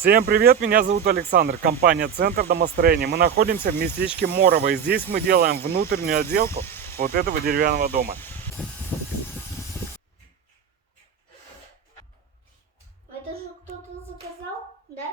Всем привет, меня зовут Александр, компания Центр домостроения. Мы находимся в местечке Морово, и здесь мы делаем внутреннюю отделку вот этого деревянного дома. Это же кто-то заказал, да?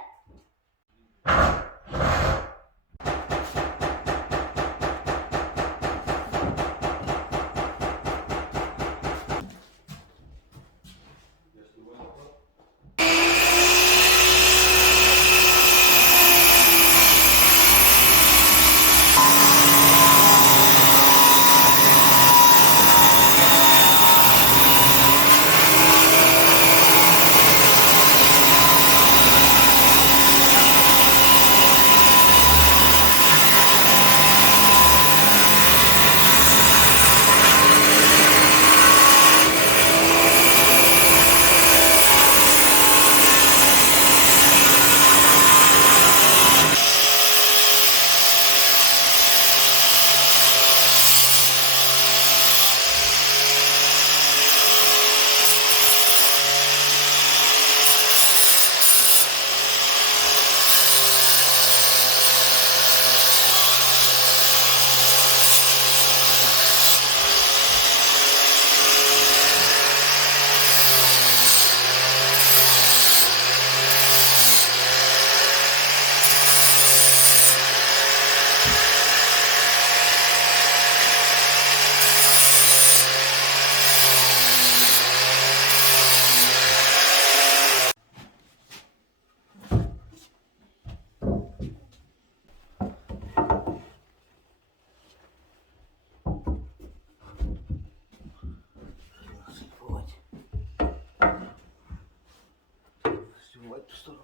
В эту сторону.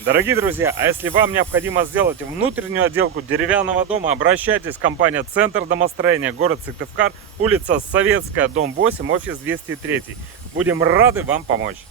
Дорогие друзья, а если вам необходимо сделать внутреннюю отделку деревянного дома, обращайтесь в компанию Центр домостроения, город Сыктывкар, улица Советская, дом 8, офис 203. Будем рады вам помочь.